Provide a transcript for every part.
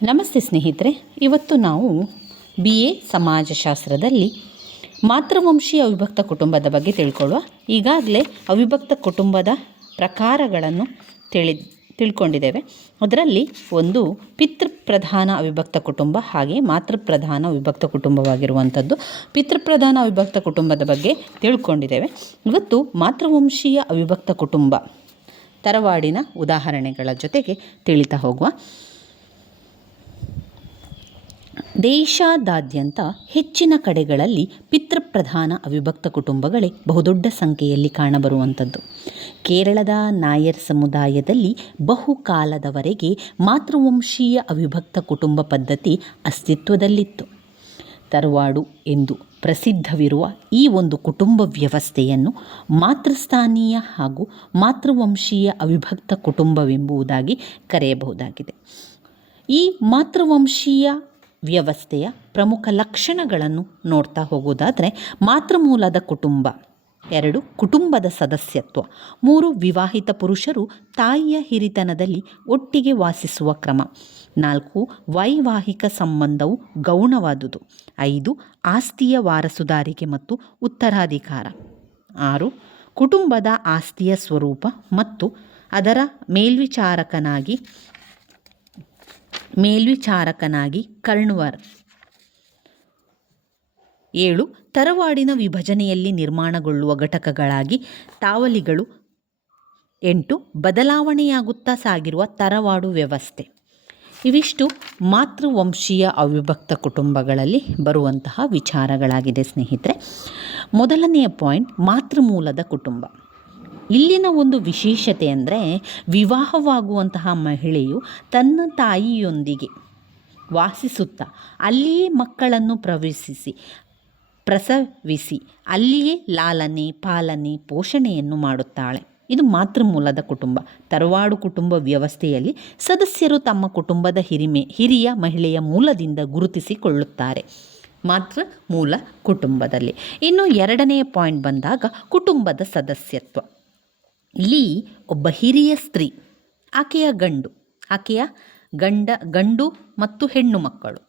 ನಮಸ್ತೆ ಸ್ನೇಹಿತರೆ, ಇವತ್ತು ನಾವು BA ಸಮಾಜಶಾಸ್ತ್ರದಲ್ಲಿ ಮಾತೃವಂಶೀಯ ಅವಿಭಕ್ತ ಕುಟುಂಬದ ಬಗ್ಗೆ ತಿಳ್ಕೊಳ್ಳುವ. ಈಗಾಗಲೇ ಅವಿಭಕ್ತ ಕುಟುಂಬದ ಪ್ರಕಾರಗಳನ್ನು ತಿಳ್ಕೊಂಡಿದ್ದೇವೆ. ಅದರಲ್ಲಿ ಒಂದು ಪಿತೃಪ್ರಧಾನ ಅವಿಭಕ್ತ ಕುಟುಂಬ ಹಾಗೆ ಮಾತೃಪ್ರಧಾನ ಅವಿಭಕ್ತ ಕುಟುಂಬವಾಗಿರುವಂಥದ್ದು. ಪಿತೃಪ್ರಧಾನ ಅವಿಭಕ್ತ ಕುಟುಂಬದ ಬಗ್ಗೆ ತಿಳ್ಕೊಂಡಿದ್ದೇವೆ. ಇವತ್ತು ಮಾತೃವಂಶೀಯ ಅವಿಭಕ್ತ ಕುಟುಂಬ ತರವಾಡಿನ ಉದಾಹರಣೆಗಳ ಜೊತೆಗೆ ತಿಳಿತಾ ಹೋಗುವ. ದೇಶಾದ್ಯಂತ ಹೆಚ್ಚಿನ ಕಡೆಗಳಲ್ಲಿ ಪಿತೃಪ್ರಧಾನ ಅವಿಭಕ್ತ ಕುಟುಂಬಗಳೇ ಬಹುದೊಡ್ಡ ಸಂಖ್ಯೆಯಲ್ಲಿ ಕಾಣಬರುವಂಥದ್ದು. ಕೇರಳದ ನಾಯರ್ ಸಮುದಾಯದಲ್ಲಿ ಬಹುಕಾಲದವರೆಗೆ ಮಾತೃವಂಶೀಯ ಅವಿಭಕ್ತ ಕುಟುಂಬ ಪದ್ಧತಿ ಅಸ್ತಿತ್ವದಲ್ಲಿತ್ತು. ತರವಾಡು ಎಂದು ಪ್ರಸಿದ್ಧವಿರುವ ಈ ಒಂದು ಕುಟುಂಬ ವ್ಯವಸ್ಥೆಯನ್ನು ಮಾತೃಸ್ಥಾನೀಯ ಹಾಗೂ ಮಾತೃವಂಶೀಯ ಅವಿಭಕ್ತ ಕುಟುಂಬವೆಂಬುದಾಗಿ ಕರೆಯಬಹುದಾಗಿದೆ. ಈ ಮಾತೃವಂಶೀಯ ವ್ಯವಸ್ಥೆಯ ಪ್ರಮುಖ ಲಕ್ಷಣಗಳನ್ನು ನೋಡ್ತಾ ಹೋಗೋದಾದರೆ, ಮಾತೃಮೂಲದ ಕುಟುಂಬ. 2 ಕುಟುಂಬದ ಸದಸ್ಯತ್ವ. 3 ವಿವಾಹಿತ ಪುರುಷರು ತಾಯಿಯ ಹಿರಿತನದಲ್ಲಿ ಒಟ್ಟಿಗೆ ವಾಸಿಸುವ ಕ್ರಮ. 4 ವೈವಾಹಿಕ ಸಂಬಂಧವು ಗೌಣವಾದುದು. 5 ಆಸ್ತಿಯ ವಾರಸುದಾರಿಕೆ ಮತ್ತು ಉತ್ತರಾಧಿಕಾರ. 6 ಕುಟುಂಬದ ಆಸ್ತಿಯ ಸ್ವರೂಪ ಮತ್ತು ಅದರ ಮೇಲ್ವಿಚಾರಕನಾಗಿ ಕರ್ಣವರ್. 7 ತರವಾಡಿನ ವಿಭಜನೆಯಲ್ಲಿ ನಿರ್ಮಾಣಗೊಳ್ಳುವ ಘಟಕಗಳಾಗಿ ತಾವಲಿಗಳು. 8 ಬದಲಾವಣೆಯಾಗುತ್ತಾ ಸಾಗಿರುವ ತರವಾಡು ವ್ಯವಸ್ಥೆ. ಇವಿಷ್ಟು ಮಾತೃವಂಶೀಯ ಅವಿಭಕ್ತ ಕುಟುಂಬಗಳಲ್ಲಿ ಬರುವಂತಹ ವಿಚಾರಗಳಾಗಿದೆ ಸ್ನೇಹಿತರೆ. ಮೊದಲನೆಯ ಪಾಯಿಂಟ್, ಮಾತೃಮೂಲದ ಕುಟುಂಬ. ಇಲ್ಲಿನ ಒಂದು ವಿಶೇಷತೆ ಅಂದರೆ, ವಿವಾಹವಾಗುವಂತಹ ಮಹಿಳೆಯು ತನ್ನ ತಾಯಿಯೊಂದಿಗೆ ವಾಸಿಸುತ್ತಾ ಅಲ್ಲಿಯೇ ಮಕ್ಕಳನ್ನು ಪ್ರಸವಿಸಿ ಅಲ್ಲಿಯೇ ಲಾಲನೆ ಪಾಲನೆ ಪೋಷಣೆಯನ್ನು ಮಾಡುತ್ತಾಳೆ. ಇದು ಮಾತೃಮೂಲದ ಕುಟುಂಬ. ತರವಾಡು ಕುಟುಂಬ ವ್ಯವಸ್ಥೆಯಲ್ಲಿ ಸದಸ್ಯರು ತಮ್ಮ ಕುಟುಂಬದ ಹಿರಿಯ ಮಹಿಳೆಯ ಮೂಲದಿಂದ ಗುರುತಿಸಿಕೊಳ್ಳುತ್ತಾರೆ ಮಾತೃಮೂಲ ಕುಟುಂಬದಲ್ಲಿ. ಇನ್ನು ಎರಡನೆಯ ಪಾಯಿಂಟ್ ಬಂದಾಗ, ಕುಟುಂಬದ ಸದಸ್ಯತ್ವ. ಇಲ್ಲಿ ಒಬ್ಬ ಹಿರಿಯ ಸ್ತ್ರೀ, ಆಕೆಯ ಗಂಡು ಮತ್ತು ಹೆಣ್ಣು ಮಕ್ಕಳು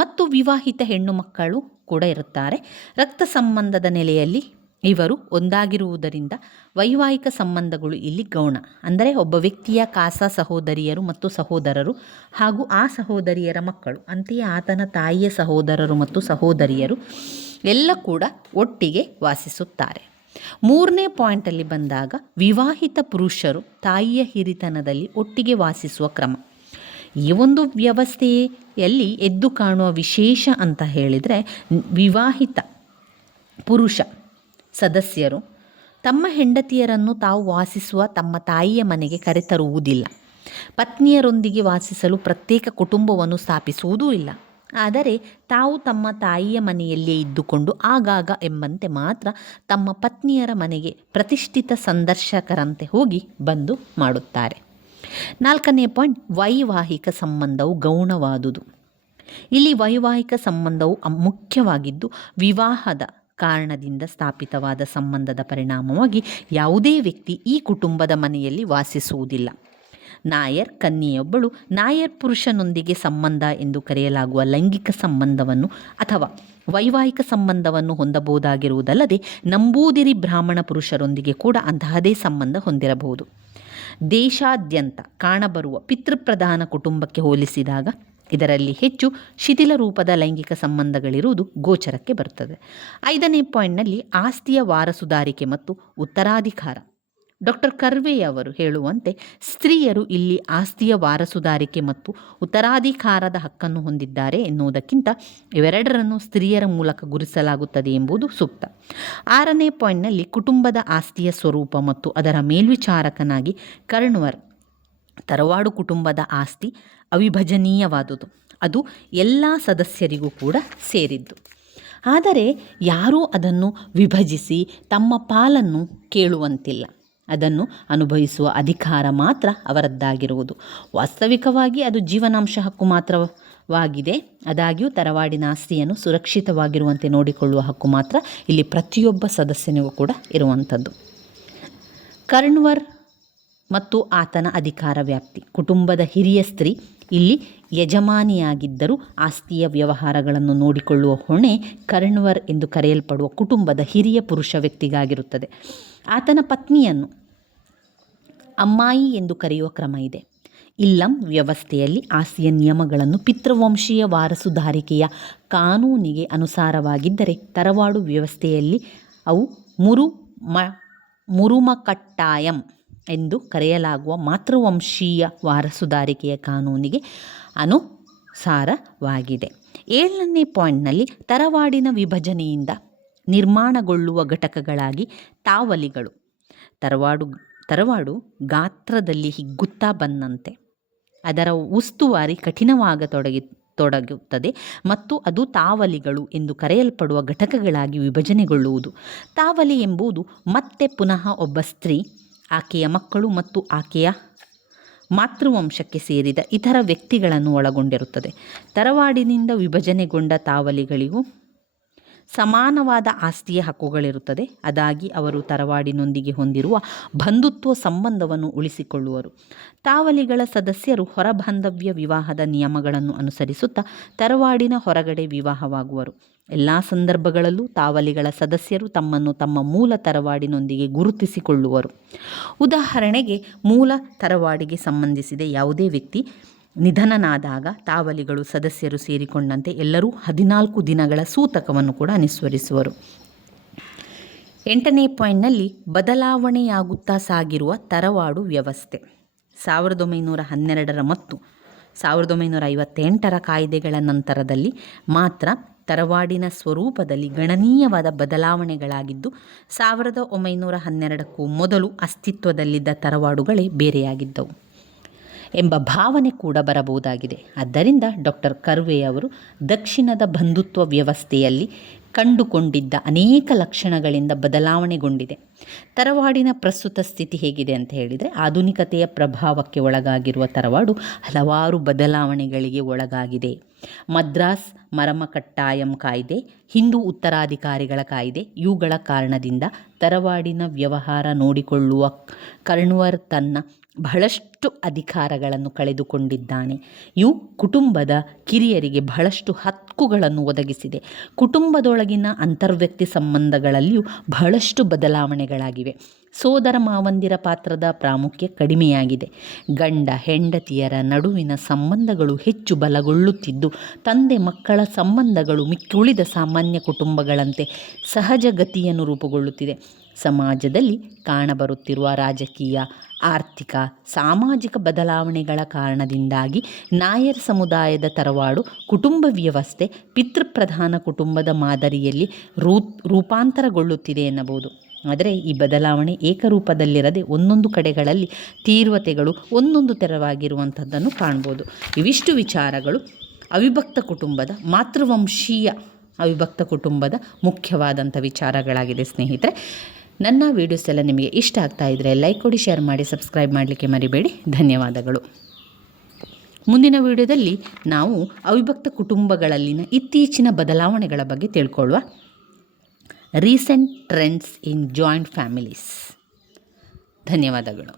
ಮತ್ತು ವಿವಾಹಿತ ಹೆಣ್ಣು ಮಕ್ಕಳು ಕೂಡ ಇರುತ್ತಾರೆ. ರಕ್ತ ಸಂಬಂಧದ ನೆಲೆಯಲ್ಲಿ ಇವರು ಒಂದಾಗಿರುವುದರಿಂದ ವೈವಾಹಿಕ ಸಂಬಂಧಗಳು ಇಲ್ಲಿ ಗೌಣ. ಅಂದರೆ ಒಬ್ಬ ವ್ಯಕ್ತಿಯ ಕಾಸ ಸಹೋದರಿಯರು ಮತ್ತು ಸಹೋದರರು ಹಾಗೂ ಆ ಸಹೋದರಿಯರ ಮಕ್ಕಳು, ಅಂತೆಯೇ ಆತನ ತಾಯಿಯ ಸಹೋದರರು ಮತ್ತು ಸಹೋದರಿಯರು ಎಲ್ಲ ಕೂಡ ಒಟ್ಟಿಗೆ ವಾಸಿಸುತ್ತಾರೆ. 3ನೇ ಪಾಯಿಂಟಲ್ಲಿ ಬಂದಾಗ, ವಿವಾಹಿತ ಪುರುಷರು ತಾಯಿಯ ಹಿರಿತನದಲ್ಲಿ ಒಟ್ಟಿಗೆ ವಾಸಿಸುವ ಕ್ರಮ. ಈ ಒಂದು ವ್ಯವಸ್ಥೆಯಲ್ಲಿ ಎದ್ದು ಕಾಣುವ ವಿಶೇಷ ಅಂತ ಹೇಳಿದರೆ, ವಿವಾಹಿತ ಪುರುಷ ಸದಸ್ಯರು ತಮ್ಮ ಹೆಂಡತಿಯರನ್ನು ತಾವು ವಾಸಿಸುವ ತಮ್ಮ ತಾಯಿಯ ಮನೆಗೆ ಕರೆತರುವುದಿಲ್ಲ. ಪತ್ನಿಯರೊಂದಿಗೆ ವಾಸಿಸಲು ಪ್ರತ್ಯೇಕ ಕುಟುಂಬವನ್ನು ಸ್ಥಾಪಿಸುವುದೂ ಇಲ್ಲ. ಆದರೆ ತಾವು ತಮ್ಮ ತಾಯಿಯ ಮನೆಯಲ್ಲಿಯೇ ಇದ್ದುಕೊಂಡು ಆಗಾಗ ಎಂಬಂತೆ ಮಾತ್ರ ತಮ್ಮ ಪತ್ನಿಯರ ಮನೆಗೆ ಪ್ರತಿಷ್ಠಿತ ಸಂದರ್ಶಕರಂತೆ ಹೋಗಿ ಬಂದು ಮಾಡುತ್ತಾರೆ. 4ನೇ ಪಾಯಿಂಟ್, ವೈವಾಹಿಕ ಸಂಬಂಧವು ಗೌಣವಾದುದು. ಇಲ್ಲಿ ವೈವಾಹಿಕ ಸಂಬಂಧವು ಮುಖ್ಯವಾಗಿದ್ದು, ವಿವಾಹದ ಕಾರಣದಿಂದ ಸ್ಥಾಪಿತವಾದ ಸಂಬಂಧದ ಪರಿಣಾಮವಾಗಿ ಯಾವುದೇ ವ್ಯಕ್ತಿ ಈ ಕುಟುಂಬದ ಮನೆಯಲ್ಲಿ ವಾಸಿಸುವುದಿಲ್ಲ. ನಾಯರ್ ಕನ್ಯೆಯೊಬ್ಬಳು ನಾಯರ್ ಪುರುಷನೊಂದಿಗೆ ಸಂಬಂಧ ಎಂದು ಕರೆಯಲಾಗುವ ಲೈಂಗಿಕ ಸಂಬಂಧವನ್ನು ಅಥವಾ ವೈವಾಹಿಕ ಸಂಬಂಧವನ್ನು ಹೊಂದಬಹುದಾಗಿರುವುದಲ್ಲದೆ, ನಂಬೂದಿರಿ ಬ್ರಾಹ್ಮಣ ಪುರುಷರೊಂದಿಗೆ ಕೂಡ ಅಂತಹದೇ ಸಂಬಂಧ ಹೊಂದಿರಬಹುದು. ದೇಶಾದ್ಯಂತ ಕಾಣಬರುವ ಪಿತೃಪ್ರಧಾನ ಕುಟುಂಬಕ್ಕೆ ಹೋಲಿಸಿದಾಗ ಇದರಲ್ಲಿ ಹೆಚ್ಚು ಶಿಥಿಲ ರೂಪದ ಲೈಂಗಿಕ ಸಂಬಂಧಗಳಿರುವುದು ಗೋಚರಕ್ಕೆ ಬರುತ್ತದೆ. 5ನೇ ಪಾಯಿಂಟ್ನಲ್ಲಿ ಆಸ್ತಿಯ ವಾರಸುದಾರಿಕೆ ಮತ್ತು ಉತ್ತರಾಧಿಕಾರ. ಡಾಕ್ಟರ್ ಕರ್ವೆ ಅವರು ಹೇಳುವಂತೆ, ಸ್ತ್ರೀಯರು ಇಲ್ಲಿ ಆಸ್ತಿಯ ವಾರಸುದಾರಿಕೆ ಮತ್ತು ಉತ್ತರಾಧಿಕಾರದ ಹಕ್ಕನ್ನು ಹೊಂದಿದ್ದಾರೆ ಎನ್ನುವುದಕ್ಕಿಂತ ಇವೆರಡರನ್ನು ಸ್ತ್ರೀಯರ ಮೂಲಕ ಗುರುತಿಸಲಾಗುತ್ತದೆ ಎಂಬುದು ಸೂಕ್ತ. 6ನೇ ಪಾಯಿಂಟ್ನಲ್ಲಿ ಕುಟುಂಬದ ಆಸ್ತಿಯ ಸ್ವರೂಪ ಮತ್ತು ಅದರ ಮೇಲ್ವಿಚಾರಕನಾಗಿ ಕರ್ಣವರ್. ತರವಾಡು ಕುಟುಂಬದ ಆಸ್ತಿ ಅವಿಭಜನೀಯವಾದುದು. ಅದು ಎಲ್ಲ ಸದಸ್ಯರಿಗೂ ಕೂಡ ಸೇರಿದ್ದು. ಆದರೆ ಯಾರೂ ಅದನ್ನು ವಿಭಜಿಸಿ ತಮ್ಮ ಪಾಲನ್ನು ಕೇಳುವಂತಿಲ್ಲ. ಅದನ್ನು ಅನುಭವಿಸುವ ಅಧಿಕಾರ ಮಾತ್ರ ಅವರದ್ದಾಗಿರುವುದು. ವಾಸ್ತವಿಕವಾಗಿ ಅದು ಜೀವನಾಂಶ ಹಕ್ಕು ಮಾತ್ರವಾಗಿದೆ. ಆದಾಗ್ಯೂ ತರವಾಡಿನ ಆಸ್ತಿಯನ್ನು ಸುರಕ್ಷಿತವಾಗಿರುವಂತೆ ನೋಡಿಕೊಳ್ಳುವ ಹಕ್ಕು ಮಾತ್ರ ಇಲ್ಲಿ ಪ್ರತಿಯೊಬ್ಬ ಸದಸ್ಯನಿಗೂ ಕೂಡ ಇರುವಂಥದ್ದು. ಕರ್ಣವರ್ ಮತ್ತು ಆತನ ಅಧಿಕಾರ ವ್ಯಾಪ್ತಿ. ಕುಟುಂಬದ ಹಿರಿಯ ಸ್ತ್ರೀ ಇಲ್ಲಿ ಯಜಮಾನಿಯಾಗಿದ್ದರೂ ಆಸ್ತಿಯ ವ್ಯವಹಾರಗಳನ್ನು ನೋಡಿಕೊಳ್ಳುವ ಹೊಣೆ ಕರ್ಣ್ವರ್ ಎಂದು ಕರೆಯಲ್ಪಡುವ ಕುಟುಂಬದ ಹಿರಿಯ ಪುರುಷ ವ್ಯಕ್ತಿಗಾಗಿರುತ್ತದೆ. ಆತನ ಪತ್ನಿಯನ್ನು ಅಮ್ಮಾಯಿ ಎಂದು ಕರೆಯುವ ಕ್ರಮ ಇದೆ. ಇಲ್ಲಂ ವ್ಯವಸ್ಥೆಯಲ್ಲಿ ಆಸ್ತಿಯ ನಿಯಮಗಳನ್ನು ಪಿತೃವಂಶೀಯ ವಾರಸುದಾರಿಕೆಯ ಕಾನೂನಿಗೆ ಅನುಸಾರವಾಗಿದ್ದರೆ, ತರವಾಡು ವ್ಯವಸ್ಥೆಯಲ್ಲಿ ಅವು ಮುರುಮಕಟ್ಟಾಯಂ ಎಂದು ಕರೆಯಲಾಗುವ ಮಾತೃವಂಶೀಯ ವಾರಸುದಾರಿಕೆಯ ಕಾನೂನಿಗೆ ಅನುಸಾರವಾಗಿದೆ. 7ನೇ ಪಾಯಿಂಟ್ನಲ್ಲಿ ತರವಾಡಿನ ವಿಭಜನೆಯಿಂದ ನಿರ್ಮಾಣಗೊಳ್ಳುವ ಘಟಕಗಳಾಗಿ ತಾವಲಿಗಳು. ತರವಾಡು ಗಾತ್ರದಲ್ಲಿ ಹಿಗ್ಗುತ್ತಾ ಬಂದಂತೆ ಅದರ ಉಸ್ತುವಾರಿ ಕಠಿಣವಾಗತೊಡಗುತ್ತದೆ ಮತ್ತು ಅದು ತಾವಲಿಗಳು ಎಂದು ಕರೆಯಲ್ಪಡುವ ಘಟಕಗಳಾಗಿ ವಿಭಜನೆಗೊಳ್ಳುವುದು. ತಾವಲಿ ಎಂಬುದು ಮತ್ತೆ ಪುನಃ ಒಬ್ಬ ಸ್ತ್ರೀ, ಆಕೆಯ ಮಕ್ಕಳು ಮತ್ತು ಆಕೆಯ ಮಾತೃವಂಶಕ್ಕೆ ಸೇರಿದ ಇತರ ವ್ಯಕ್ತಿಗಳನ್ನು ಒಳಗೊಂಡಿರುತ್ತದೆ. ತರವಾಡಿನಿಂದ ವಿಭಜನೆಗೊಂಡ ತಾವಲಿಗಳಿಗೂ ಸಮಾನವಾದ ಆಸ್ತಿಯ ಹಕ್ಕುಗಳಿರುತ್ತದೆ. ಅದಾಗಿ ಅವರು ತರವಾಡಿನೊಂದಿಗೆ ಹೊಂದಿರುವ ಬಂಧುತ್ವ ಸಂಬಂಧವನ್ನು ಉಳಿಸಿಕೊಳ್ಳುವರು. ತಾವಲಿಗಳ ಸದಸ್ಯರು ಹೊರಬಾಂಧವ್ಯ ವಿವಾಹದ ನಿಯಮಗಳನ್ನು ಅನುಸರಿಸುತ್ತಾ ತರವಾಡಿನ ಹೊರಗಡೆ ವಿವಾಹವಾಗುವರು. ಎಲ್ಲ ಸಂದರ್ಭಗಳಲ್ಲೂ ತಾವಲಿಗಳ ಸದಸ್ಯರು ತಮ್ಮನ್ನು ತಮ್ಮ ಮೂಲ ತರವಾಡಿನೊಂದಿಗೆ ಗುರುತಿಸಿಕೊಳ್ಳುವರು. ಉದಾಹರಣೆಗೆ, ಮೂಲ ತರವಾಡಿಗೆ ಸಂಬಂಧಿಸಿದ ಯಾವುದೇ ವ್ಯಕ್ತಿ ನಿಧನನಾದಾಗ ತಾವಲಿಗಳು ಸದಸ್ಯರು ಸೇರಿಕೊಂಡಂತೆ ಎಲ್ಲರೂ 14 ದಿನಗಳ ಸೂತಕವನ್ನು ಕೂಡ ಅನುಸರಿಸುವರು. 8ನೇ ಪಾಯಿಂಟ್ನಲ್ಲಿ ಬದಲಾವಣೆಯಾಗುತ್ತಾ ಸಾಗಿರುವ ತರವಾಡು ವ್ಯವಸ್ಥೆ. 1912 ಮತ್ತು 1958 ಕಾಯ್ದೆಗಳ ನಂತರದಲ್ಲಿ ಮಾತ್ರ ತರವಾಡಿನ ಸ್ವರೂಪದಲ್ಲಿ ಗಣನೀಯವಾದ ಬದಲಾವಣೆಗಳಾಗಿದ್ದು, 1912ಕ್ಕೂ ಮೊದಲು ಅಸ್ತಿತ್ವದಲ್ಲಿದ್ದ ತರವಾಡುಗಳೇ ಬೇರೆಯಾಗಿದ್ದವು ಎಂಬ ಭಾವನೆ ಕೂಡ ಬರಬಹುದಾಗಿದೆ. ಆದ್ದರಿಂದ ಡಾಕ್ಟರ್ ಕರ್ವೆ ಅವರು ದಕ್ಷಿಣದ ಬಂಧುತ್ವ ವ್ಯವಸ್ಥೆಯಲ್ಲಿ ಕಂಡುಕೊಂಡಿದ್ದ ಅನೇಕ ಲಕ್ಷಣಗಳಿಂದ ಬದಲಾವಣೆಗೊಂಡಿದೆ. ತರವಾಡಿನ ಪ್ರಸ್ತುತ ಸ್ಥಿತಿ ಹೇಗಿದೆ ಅಂತ ಹೇಳಿದರೆ, ಆಧುನಿಕತೆಯ ಪ್ರಭಾವಕ್ಕೆ ಒಳಗಾಗಿರುವ ತರವಾಡು ಹಲವಾರು ಬದಲಾವಣೆಗಳಿಗೆ ಒಳಗಾಗಿದೆ. ಮದ್ರಾಸ್ ಮರಮಕಟ್ಟಾಯಂ ಕಾಯ್ದೆ, ಹಿಂದೂ ಉತ್ತರಾಧಿಕಾರಿಗಳ ಕಾಯ್ದೆ ಇವುಗಳ ಕಾರಣದಿಂದ ತರವಾಡಿನ ವ್ಯವಹಾರ ನೋಡಿಕೊಳ್ಳುವ ಕರ್ಣ್ವರ್ ತನ್ನ ಬಹಳಷ್ಟು ಅಧಿಕಾರಗಳನ್ನು ಕಳೆದುಕೊಂಡಿದ್ದಾನೆ. ಇವು ಕುಟುಂಬದ ಕಿರಿಯರಿಗೆ ಬಹಳಷ್ಟು ಹಕ್ಕುಗಳನ್ನು ಒದಗಿಸಿದೆ. ಕುಟುಂಬದೊಳಗಿನ ಅಂತರ್ವ್ಯಕ್ತಿ ಸಂಬಂಧಗಳಲ್ಲಿಯೂ ಬಹಳಷ್ಟು ಬದಲಾವಣೆಗಳಾಗಿವೆ. ಸೋದರ ಮಾವಂದಿರ ಪಾತ್ರದ ಪ್ರಾಮುಖ್ಯ ಕಡಿಮೆಯಾಗಿದೆ. ಗಂಡ ಹೆಂಡತಿಯರ ನಡುವಿನ ಸಂಬಂಧಗಳು ಹೆಚ್ಚು ಬಲಗೊಳ್ಳುತ್ತಿದ್ದು, ತಂದೆ ಮಕ್ಕಳ ಸಂಬಂಧಗಳು ಮಿಕ್ಕುಳಿದ ಸಾಮಾನ್ಯ ಕುಟುಂಬಗಳಂತೆ ಸಹಜಗತಿಯನ್ನು ರೂಪುಗೊಳ್ಳುತ್ತಿದೆ. ಸಮಾಜದಲ್ಲಿ ಕಾಣಬರುತ್ತಿರುವ ರಾಜಕೀಯ, ಆರ್ಥಿಕ, ಸಾಮಾಜಿಕ ಬದಲಾವಣೆಗಳ ಕಾರಣದಿಂದಾಗಿ ನಾಯರ್ ಸಮುದಾಯದ ತರವಾಡು ಕುಟುಂಬ ವ್ಯವಸ್ಥೆ ಪಿತೃಪ್ರಧಾನ ಕುಟುಂಬದ ಮಾದರಿಯಲ್ಲಿ ರೂಪಾಂತರಗೊಳ್ಳುತ್ತಿದೆ ಎನ್ನಬಹುದು. ಆದರೆ ಈ ಬದಲಾವಣೆ ಏಕರೂಪದಲ್ಲಿರದೆ ಒಂದೊಂದು ಕಡೆಗಳಲ್ಲಿ ತೀವ್ರತೆಗಳು ಒಂದೊಂದು ತೆರವಾಗಿರುವಂಥದ್ದನ್ನು ಕಾಣ್ಬೋದು. ಇವಿಷ್ಟು ವಿಚಾರಗಳು ಅವಿಭಕ್ತ ಕುಟುಂಬದ, ಮಾತೃವಂಶೀಯ ಅವಿಭಕ್ತ ಕುಟುಂಬದ ಮುಖ್ಯವಾದಂಥ ವಿಚಾರಗಳಾಗಿದೆ. ಸ್ನೇಹಿತರೆ, ನನ್ನ ವೀಡಿಯೋಸ್ ಎಲ್ಲ ನಿಮಗೆ ಇಷ್ಟ ಆಗ್ತಾ ಇದ್ದರೆ ಲೈಕ್ ಕೊಡಿ, ಶೇರ್ ಮಾಡಿ, ಸಬ್ಸ್ಕ್ರೈಬ್ ಮಾಡಲಿಕ್ಕೆ ಮರಿಬೇಡಿ. ಧನ್ಯವಾದಗಳು. ಮುಂದಿನ ವಿಡಿಯೋದಲ್ಲಿ ನಾವು ಅವಿಭಕ್ತ ಕುಟುಂಬಗಳಲ್ಲಿನ ಇತ್ತೀಚಿನ ಬದಲಾವಣೆಗಳ ಬಗ್ಗೆ ತಿಳ್ಕೊಳ್ಳುವ. Recent trends in joint families. ಧನ್ಯವಾದಗಳು.